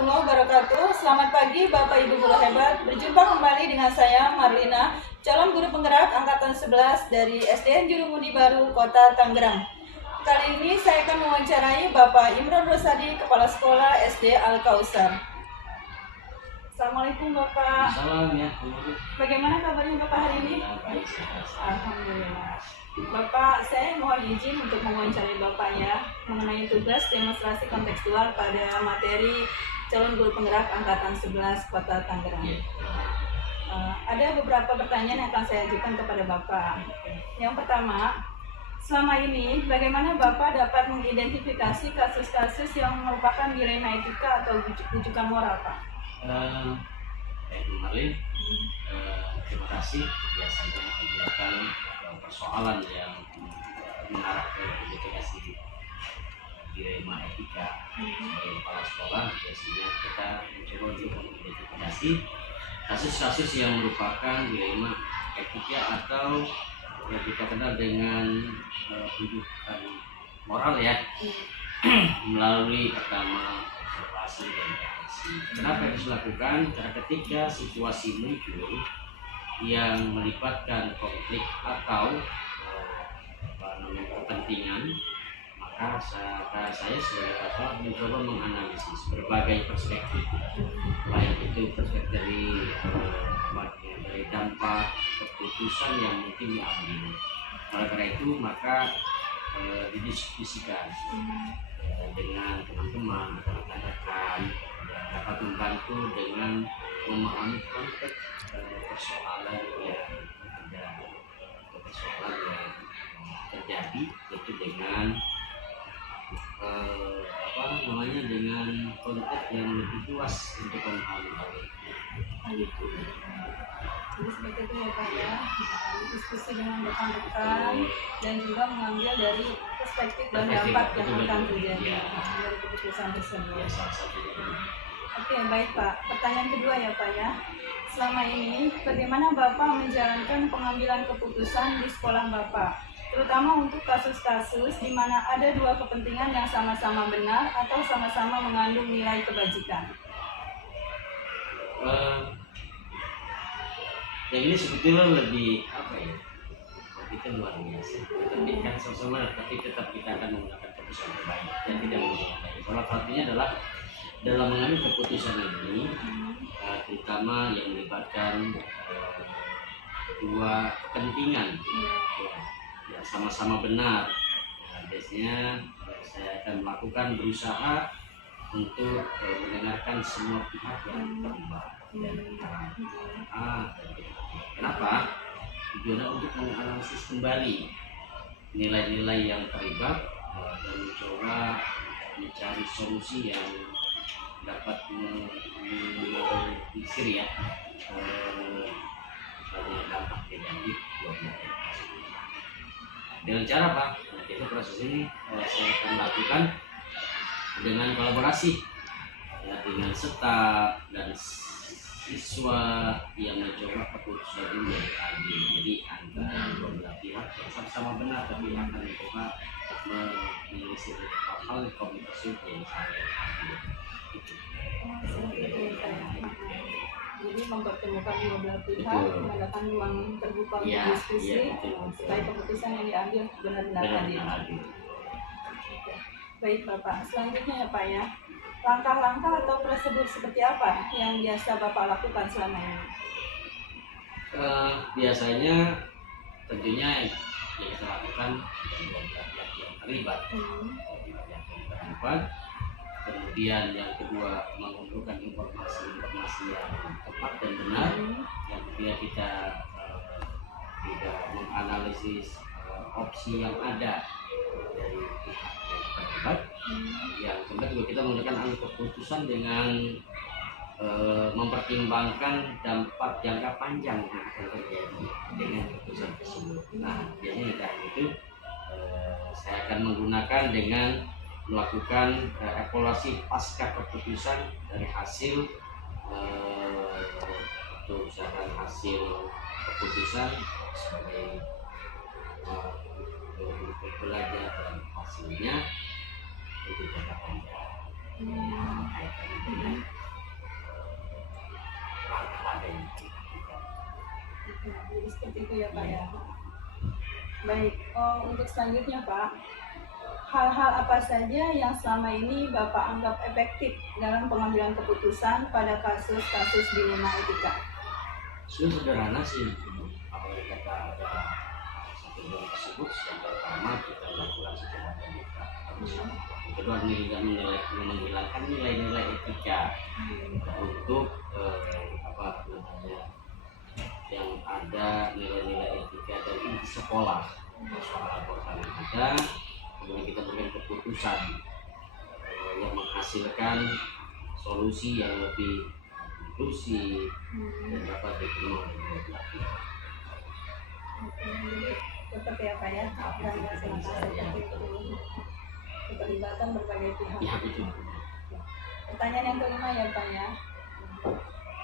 warahmatullahi wabarakatuh. Selamat pagi Bapak Ibu guru hebat. Berjumpa kembali dengan saya Marlina, calon guru penggerak angkatan 11 dari SDN Jurumudi Baru, Kota Tangerang. Kali ini saya akan mewawancarai Bapak Imron Rosadi, Kepala Sekolah SD Al-Kausar. Assalamualaikum Bapak. Salam ya. Bagaimana kabarnya Bapak hari ini? Alhamdulillah. Bapak, saya mohon izin untuk mewawancarai Bapak ya mengenai tugas demonstrasi kontekstual pada materi calon guru penggerak angkatan 11 Kota Tangerang. Ada beberapa pertanyaan yang akan saya ajukan kepada Bapak. Yang pertama, selama ini bagaimana Bapak dapat mengidentifikasi kasus-kasus yang merupakan dilema etika atau rujukan moral, Pak? Kemarin terima kasih. Biasanya kegiatan persoalan yang mengarah ke identifikasi dilema etika sebagai kepala sekolah, biasanya kita mencoba untuk mengidentifikasi kasus-kasus yang merupakan dilema etika atau yang kita kenal dengan rujukan moral ya, melalui pertama observasi dan refleksi. Kenapa harus dilakukan? Karena ketika situasi muncul yang melibatkan konflik atau kepentingan, maka saya sebagai kepala mencoba menganalisis berbagai perspektif, baik itu perspektif dari dampak keputusan yang mungkin diambil. Oleh karena itu maka didiskusikan dengan teman-teman atau rekan-rekan, dapat membantu dengan memahami konteks persoalan yang ada, persoalan yang terjadi, yaitu dengan dengan konteks yang lebih luas untuk memahami hal itu. Jadi seperti itu ya Pak ya, diskusi dengan rekan-rekan dan juga mengambil dari perspektif dan dampak yang akan terjadi dari keputusan tersebut. Oke, baik Pak. Pertanyaan kedua ya Pak ya. Selama ini bagaimana Bapak menjalankan pengambilan keputusan di sekolah Bapak, terutama untuk kasus-kasus di mana ada dua kepentingan yang sama-sama benar atau sama-sama mengandung nilai kebajikan? Yang ini sebetulnya lebih kita luar biasa. Tapi kan sama-sama, tapi tetap kita akan menggunakan keputusan terbaik dan tidak menggunakan baik. Salah satunya adalah dalam mengambil keputusan ini, terutama yang melibatkan dua kepentingan, ya sama-sama benar. Biasanya saya akan melakukan berusaha untuk mendengarkan semua pihak yang terlibat. Kenapa? Tujuannya untuk menganalisis kembali nilai-nilai yang terlibat dan mencoba mencari solusi yang dapat mengusir ya dampak negatif buat mereka. Dengan cara apa? Itu proses ini saya akan lakukan dengan kolaborasi ya, dengan staf dan siswa yang mencoba keputusan ini adil. Jadi antara dua belah pihak yang sama-sama benar, tapi akan mencoba menyelesaikan hal-hal komunikasi yang saling adil. Jadi mempertemukan dua belah pihak, mengadakan ruang terbuka untuk diskusi supaya keputusan yang diambil benar-benar adil. Baik Bapak, selanjutnya ya Pak ya, langkah-langkah atau prosedur seperti apa yang biasa Bapak lakukan selama ini? Biasanya tentunya yang kita lakukan dua belah pihak yang terlibat, kemudian yang kedua mengumpulkan informasi yang tepat dan benar, yang ketiga kita juga menganalisis opsi yang ada dari pihak yang terlibat, yang keempat juga kita menggunakan ambil keputusan dengan mempertimbangkan dampak jangka panjang yang akan terjadi dengan keputusan tersebut. Nah, biasanya dari itu saya akan menggunakan dengan melakukan evaluasi pasca keputusan dari hasil misalkan hasil keputusan sebagai belajar dan hasilnya itu jangka panjang. kaitannya dengan langkah yang dilakukan. Jadi seperti itu ya Pak ya. Baik, untuk selanjutnya Pak, hal-hal apa saja yang selama ini Bapak anggap efektif dalam pengambilan keputusan pada kasus-kasus dilema etika? Sebenarnya sederhana sih, apalagi kata ada satu hal tersebut. Yang pertama kita lakukan secara terbuka. Yang kedua menghilangkan nilai-nilai etika untuk apa namanya yang ada nilai-nilai etika dari sekolah soal laporan yang ada, kemudian kita berikan keputusan yang menghasilkan solusi yang lebih inklusif dan dapat diterima oleh dua belah pihak. Tetap ya Pak ya, dan seperti itu keterlibatan berbagai pihak. Ya betul. Pertanyaan yang kelima ya Pak ya,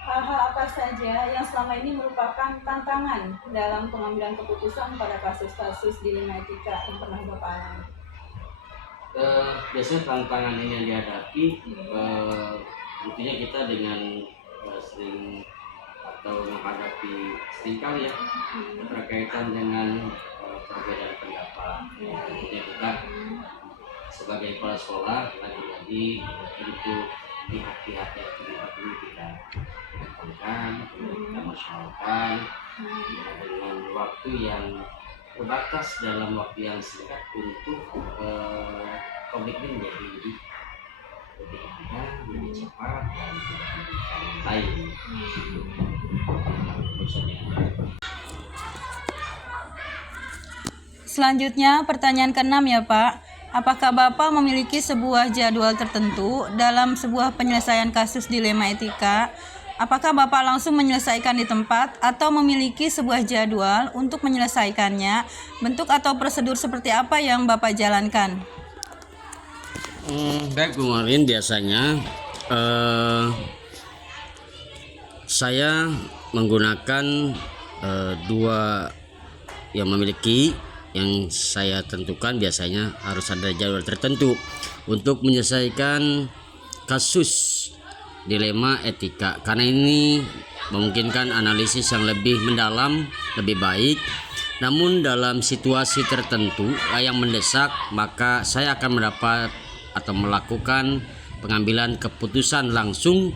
hal-hal apa saja yang selama ini merupakan tantangan dalam pengambilan keputusan pada kasus-kasus dilema etika yang pernah Bapak alami? Biasanya tantangan ini yang dihadapi buktinya kita dengan sering atau menghadapi seringkali ya berkaitan dengan perbedaan pendapat. Tentunya kita sebagai kepala sekolah lagi-lagi untuk pihak-pihak yang terlibat ini kita kumpulkan, kita masyarakat dengan waktu yang terbatas, dalam waktu yang singkat untuk komitmen menjadi lebih mudah, lebih cepat dan tidak merugikan yang lain. Selanjutnya pertanyaan ke-6 ya Pak. Apakah Bapak memiliki sebuah jadwal tertentu dalam sebuah penyelesaian kasus dilema etika? Apakah Bapak langsung menyelesaikan di tempat atau memiliki sebuah jadwal untuk menyelesaikannya? Bentuk atau prosedur seperti apa yang Bapak jalankan? Baik, kemarin biasanya saya menggunakan dua yang memiliki yang saya tentukan. Biasanya harus ada jadwal tertentu untuk menyelesaikan kasus dilema etika, karena ini memungkinkan analisis yang lebih mendalam, lebih baik. Namun dalam situasi tertentu yang mendesak, maka saya akan mendapat atau melakukan pengambilan keputusan langsung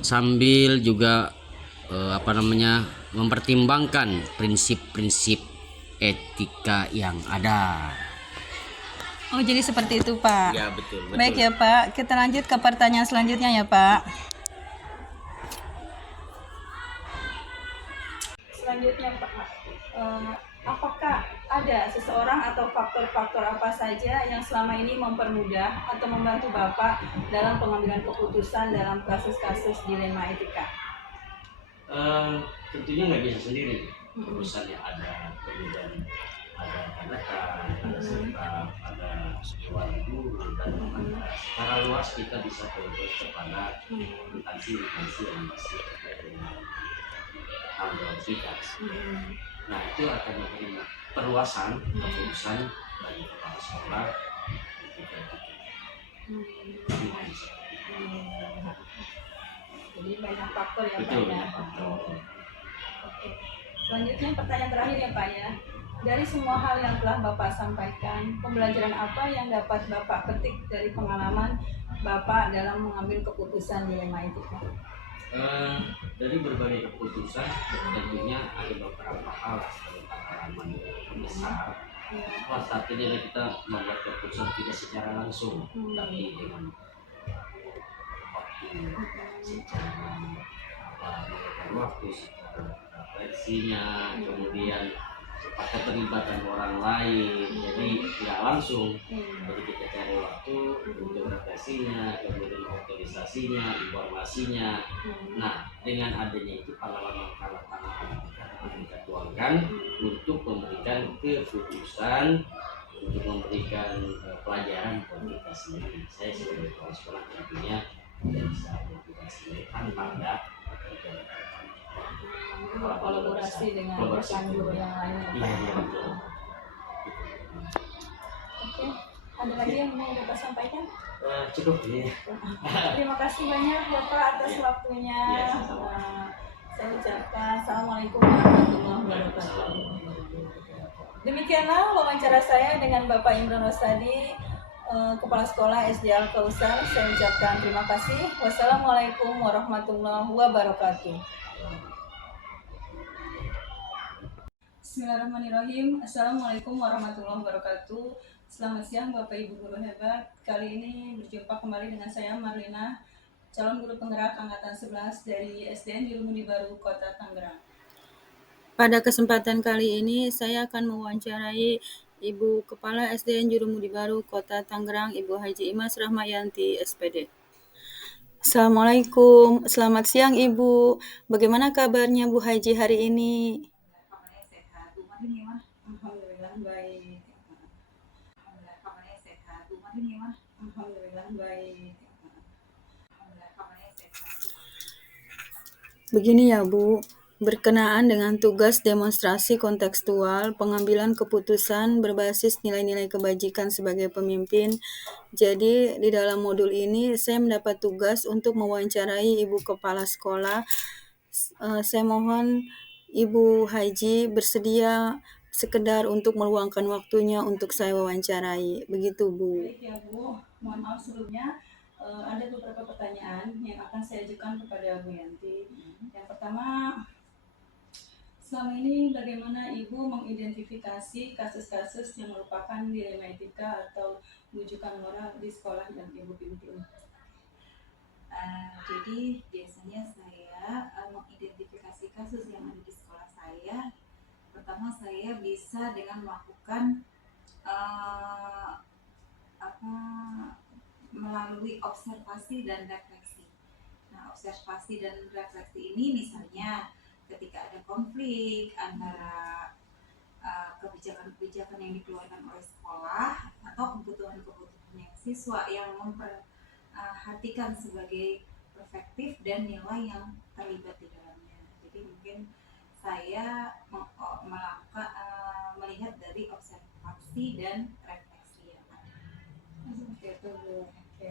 sambil juga mempertimbangkan prinsip-prinsip etika yang ada. Oh, jadi seperti itu Pak. Ya betul. Baik ya Pak, kita lanjut ke pertanyaan selanjutnya ya Pak. Selanjutnya Pak, apakah ada seseorang atau faktor-faktor apa saja yang selama ini mempermudah atau membantu Bapak dalam pengambilan keputusan dalam kasus-kasus dilema etika? Tentunya nggak bisa sendiri. Urusannya ada, kemudian ada kanakan, ada serta, ada sebuah guru, dan secara luas kita bisa berbuat kepada instansi yang masih terkait dengan tanggung kita. Nah, itu akan memberi perluasan keputusan bagi kepala sekolah. Jadi banyak faktor ya Betul, Pak ya. betul. Oke. Selanjutnya pertanyaan terakhir ya Pak ya. Dari semua hal yang telah Bapak sampaikan, pembelajaran apa yang dapat Bapak petik dari pengalaman Bapak dalam mengambil keputusan dilema itu? Dari berbagai keputusan tentunya ada beberapa hal sebagai pengalaman besar. Salah satunya kita membuat keputusan tidak secara langsung, tapi dengan waktu, secara menggunakan waktu, secara refleksinya, kemudian keterlibatan orang lain. Jadi tidak langsung, jadi kita cari waktu untuk refleksinya, kemudian organisasinya, informasinya. Nah, dengan adanya itu pengalaman kita tuangkan untuk memberikan keputusan, untuk memberikan pelajaran buat kita sendiri. Saya sebagai kepala sekolah tentunya tidak bisa melakukan sendiri tanpa ada kolaborasi dengan rekan guru yang lain. Iya, betul. Oke, ada lagi yang mau Bapak sampaikan? Cukup ini. Terima kasih banyak Bapak atas waktunya. Iya, sama-sama. Saya ucapkan Assalamualaikum warahmatullahi wabarakatuh. Demikianlah wawancara saya dengan Bapak Imran Rosadi, Kepala Sekolah SD Al Kausar. Saya ucapkan terima kasih. Wassalamualaikum warahmatullahi wabarakatuh. Bismillahirrahmanirrahim. Assalamualaikum warahmatullahi wabarakatuh. Selamat siang Bapak Ibu guru hebat. Kali ini berjumpa kembali dengan saya Marlina, calon guru penggerak angkatan 11 dari SDN Jurumudi Baru, Kota Tangerang. Pada kesempatan kali ini saya akan mewawancarai Ibu Kepala SDN Jurumudi Baru, Kota Tangerang, Ibu Haji Imas Rahmayanti, SPD. Assalamualaikum, selamat siang Ibu. Bagaimana kabarnya Bu Haji hari ini? Kabarnya sehat. Rumah ini mah. Alhamdulillah baik. Alhamdulillah kabarnya sehat. Rumah ini mah. Alhamdulillah baik. Alhamdulillah kabarnya sehat. Begini ya Bu, berkenaan dengan tugas demonstrasi kontekstual pengambilan keputusan berbasis nilai-nilai kebajikan sebagai pemimpin. Jadi di dalam modul ini saya mendapat tugas untuk mewawancarai Ibu Kepala Sekolah. Saya mohon Ibu Haji bersedia sekedar untuk meluangkan waktunya untuk saya wawancarai. Begitu Bu. Baik ya Bu, mohon maaf sebelumnya ada beberapa pertanyaan yang akan saya ajukan kepada Bu Yanti. Yang pertama, selama ini bagaimana Ibu mengidentifikasi kasus-kasus yang merupakan dilema etika atau rujukan moral di sekolah yang Ibu pimpin? Jadi biasanya saya mengidentifikasi kasus yang ada di sekolah saya. Pertama saya bisa dengan melakukan melalui observasi dan refleksi. Nah, observasi dan refleksi ini misalnya ketika ada konflik antara kebijakan-kebijakan yang dikeluarkan oleh sekolah atau kebutuhan-kebutuhan yang siswa yang memperhatikan sebagai perspektif dan nilai yang terlibat di dalamnya. Jadi mungkin saya melihat dari observasi dan refleksi yang ada. Seperti itu Bu. Oke.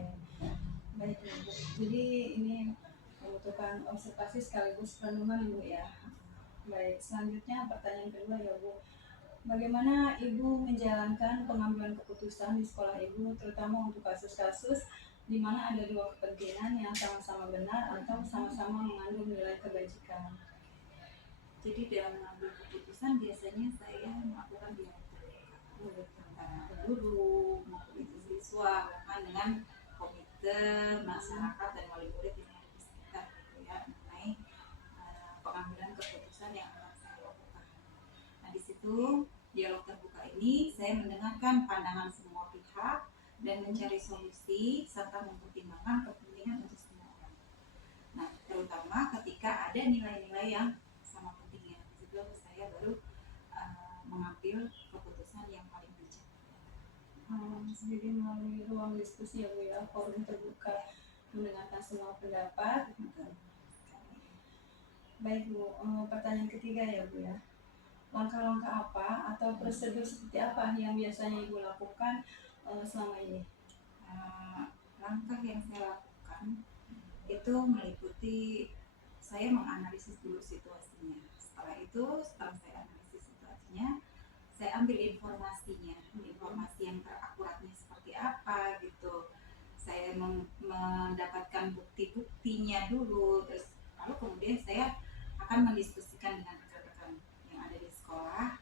Baik Bu. Jadi ini membutuhkan observasi sekaligus renungan Bu ya. Baik, selanjutnya pertanyaan kedua ya Bu. Bagaimana Ibu menjalankan pengambilan keputusan di sekolah Ibu, terutama untuk kasus-kasus di mana ada dua kepentingan yang sama-sama benar atau sama-sama mengandung nilai kebajikan? Jadi dalam mengambil keputusan biasanya saya melakukan dialog antara guru maupun itu siswa, bahkan dengan komite masyarakat dan wali murid yang ada di sekitar gitu ya, mengenai pengambilan keputusan yang akan saya lakukan. Nah di situ dialog terbuka ini saya mendengarkan pandangan semua pihak dan mencari solusi serta mempertimbangkan kepentingan untuk semua orang. Nah terutama ketika ada nilai-nilai yang sama pentingnya, di situ saya baru mengambil keputusan yang paling bijak. Jadi melalui ruang diskusi ya Bu ya, forum terbuka, mendengarkan semua pendapat. Baik Bu, pertanyaan ketiga ya Bu ya. Langkah-langkah apa atau prosedur seperti apa yang biasanya Ibu lakukan selama ini? Langkah yang saya lakukan itu meliputi saya menganalisis dulu situasinya. Setelah saya analisis situasinya, saya ambil informasi yang terakuratnya seperti apa gitu. Saya mendapatkan bukti-buktinya dulu, terus lalu kemudian saya akan mendiskusikan dengan rekan-rekan yang ada di sekolah.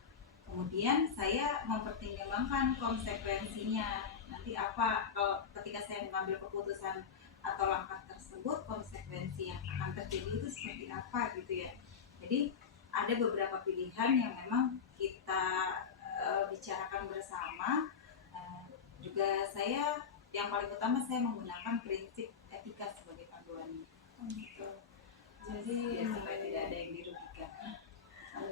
Kemudian saya mempertimbangkan konsekuensinya. Nanti apa kalau ketika saya mengambil keputusan atau langkah tersebut, konsekuensi yang akan terjadi itu seperti apa gitu ya. Jadi ada beberapa pilihan yang memang kita bicarakan bersama. Juga saya yang paling utama saya menggunakan prinsip etika sebagai panduannya. Jadi supaya tidak ada yang dirugikan.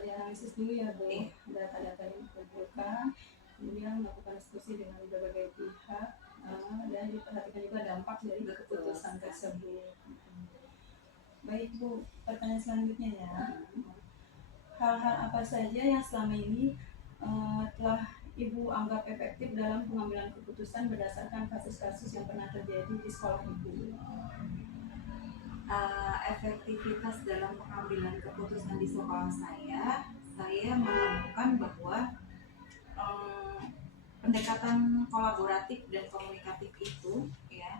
Dianalisis dulu ya Bu, data-data yang dikumpulkan, kemudian melakukan diskusi dengan berbagai pihak dan diperhatikan juga dampak dari keputusan tersebut. Baik Bu, pertanyaan selanjutnya ya. Hal-hal apa saja yang selama ini telah Ibu anggap efektif dalam pengambilan keputusan berdasarkan kasus-kasus yang pernah terjadi di sekolah Ibu? Efektivitas dalam pengambilan keputusan di sekolah saya menemukan bahwa pendekatan kolaboratif dan komunikatif itu ya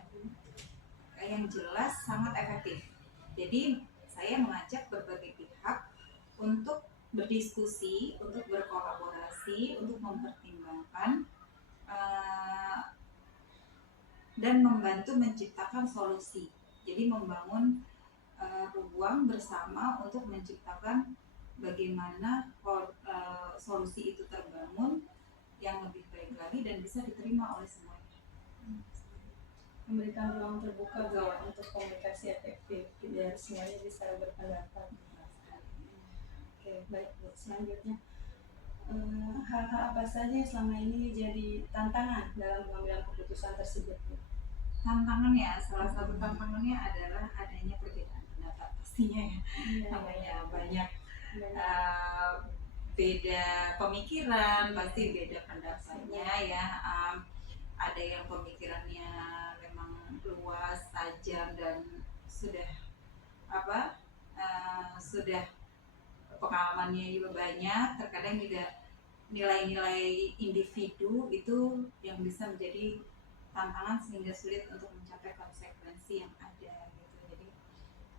yang jelas sangat efektif. Jadi saya mengajak berbagai pihak untuk berdiskusi, untuk berkolaborasi, untuk mempertimbangkan dan membantu menciptakan solusi. Jadi membangun ruang bersama untuk menciptakan bagaimana solusi itu terbangun yang lebih baik lagi dan bisa diterima oleh semuanya. Memberikan ruang terbuka ya, untuk komunikasi efektif biar semuanya bisa berpendapat. Oke, baik Bu. Selanjutnya, hal-hal apa saja yang selama ini jadi tantangan dalam pengambilan keputusan tersebut, Bu? Tantangan ya, salah satu tantangannya adalah adanya perbedaan pendapat pastinya ya. Namanya banyak beda pemikiran, pasti beda pendapatnya ya. Ada yang pemikirannya memang luas, tajam dan sudah sudah pengalamannya juga banyak. Terkadang juga nilai-nilai individu itu yang bisa menjadi tantangan sehingga sulit untuk mencapai konsekuensi yang ada gitu. Jadi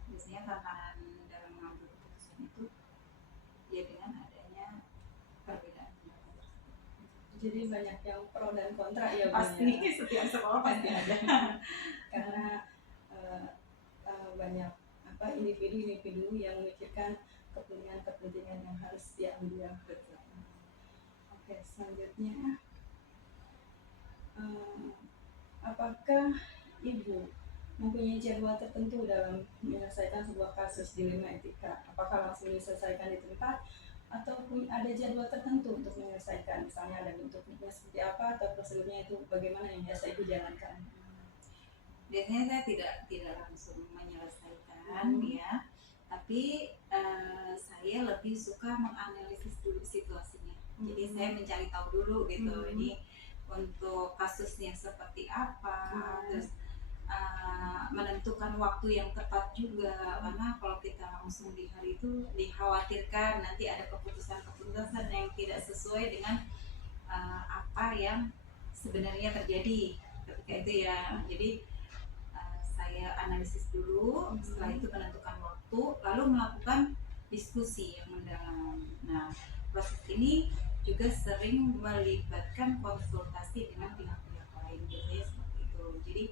biasanya tantangan dalam mengambil keputusan itu ya dengan adanya perbedaan pendapat. Jadi banyak yang pro dan kontra ya, pasti setiap sekolah pasti ada karena banyak individu-individu yang memikirkan kepentingan yang harus diambil. Oke, selanjutnya, apakah Ibu mempunyai jadwal tertentu dalam menyelesaikan sebuah kasus dilema etika? Apakah langsung diselesaikan di tempat atau ada jadwal tertentu untuk menyelesaikan, misalnya ada bentuknya seperti apa atau prosedurnya itu bagaimana yang biasa Ibu jalankan? Biasanya saya tidak langsung menyelesaikan ya, tapi saya lebih suka menganalisis dulu situasinya. Jadi saya mencari tahu dulu gitu. Ini untuk kasusnya seperti apa, terus menentukan waktu yang tepat juga, karena kalau kita langsung di hari itu dikhawatirkan nanti ada keputusan-keputusan yang tidak sesuai dengan apa yang sebenarnya terjadi ketika itu ya. Jadi saya analisis dulu, setelah itu menentukan waktu, lalu melakukan diskusi yang mendalam. Nah, proses ini juga sering melibatkan konsultasi dengan pihak-pihak lain, biasanya seperti itu. Jadi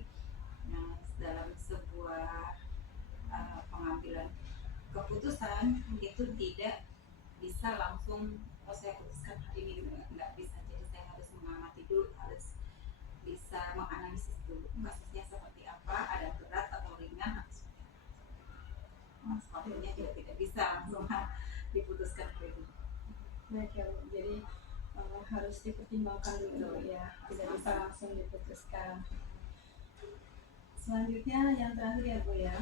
dalam sebuah pengambilan keputusan itu tidak bisa langsung saya putuskan hari ini, nggak bisa. Jadi saya harus mengamati dulu, harus bisa menganalisis dulu kasusnya seperti apa, ada berat atau ringan, harus sepatutnya juga tidak bisa langsung diputuskan hari ini. Baik ya Bu, jadi harus dipertimbangkan dulu ya, tidak bisa langsung diputuskan. Selanjutnya yang terakhir ya Bu ya,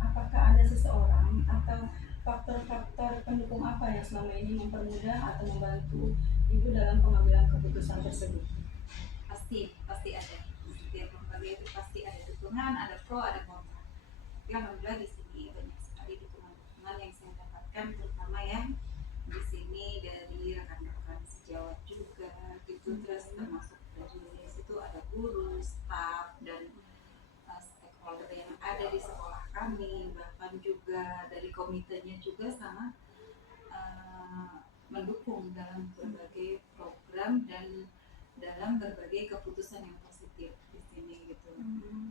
apakah ada seseorang atau faktor-faktor pendukung apa yang selama ini mempermudah atau membantu Ibu dalam pengambilan keputusan tersebut? Pasti ada. Setiap lembaga itu pasti ada dukungan, ada pro, ada kontra. Tapi alhamdulillah di sini banyak sekali dukungan yang saya dapatkan, terutama yang di sini dari rekan-rekan sejawat juga gitu. Terus termasuk dari situ ada guru, staf dan stakeholder yang ada di sekolah kami, bahkan juga dari komitenya juga sangat mendukung dalam berbagai program dan dalam berbagai keputusan yang positif di sini gitu.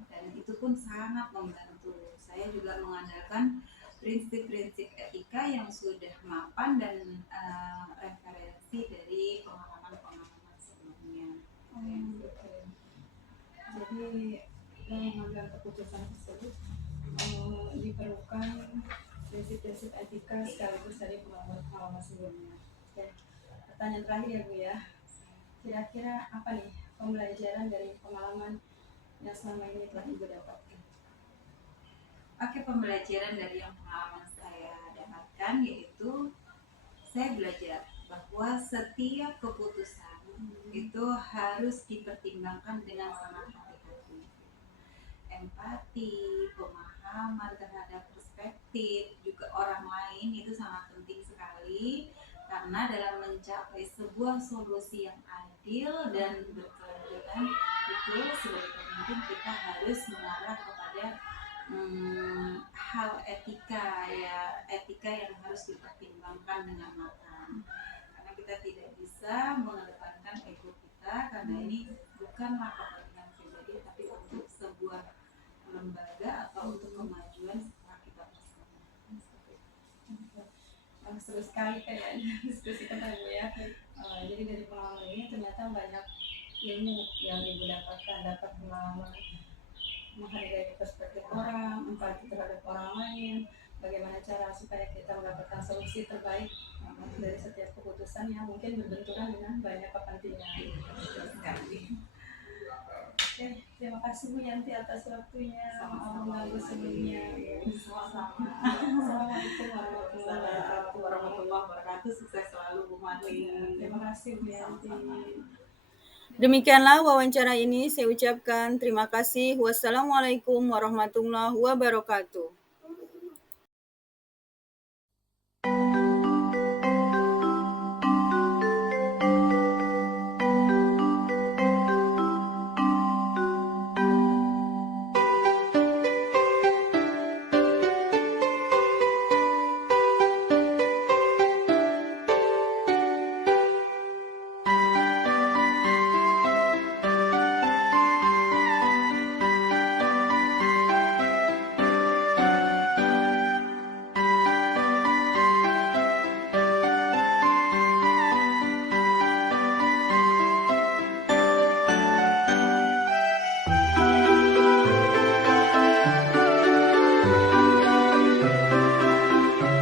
Dan itu pun sangat membantu. Saya juga mengandalkan prinsip-prinsip etika yang sudah mapan dan referensi dari pengalaman-pengalaman sebelumnya. Jadi dalam mengambil keputusan tersebut diperlukan prinsip-prinsip etika sekaligus dari pengalaman sebelumnya. Oke. Pertanyaan terakhir ya Bu ya, kira-kira apa nih pembelajaran dari pengalaman yang selama ini telah Ibu dapatkan? Oke, pembelajaran dari yang pengalaman saya dapatkan yaitu saya belajar bahwa setiap keputusan itu harus dipertimbangkan dengan sangat hati-hati. Empati, pemahaman terhadap perspektif juga orang lain itu sangat penting sekali, karena dalam mencapai sebuah solusi yang adil dan berkelanjutan itu sebagai pemimpin kita harus mengarah kepada hal etika, ya etika yang harus dipertimbangkan dengan matang, karena kita tidak bisa mengedepankan ego kita, karena ini bukanlah kepentingan pribadi tapi untuk sebuah lembaga atau untuk kemajuan setelah kita bersama. Seru sekali kayaknya diskusi kita Bu ya. Jadi dari pengalaman ini ternyata banyak ilmu yang Ibu dapatkan, dapat pengalaman menghargai perspektif orang, empati terhadap orang lain, bagaimana cara supaya kita mendapatkan solusi terbaik dari setiap keputusan yang mungkin berbenturan dengan banyak kepentingan. Oke, terima kasih Bu Yanti atas waktunya. Mengganggu sebelumnya. Sama-sama. Assalamualaikum warahmatullahi wabarakatuh. Sukses selalu Bu Mati. Terima kasih Bu Yanti. Demikianlah wawancara ini saya ucapkan terima kasih. Wassalamualaikum warahmatullahi wabarakatuh.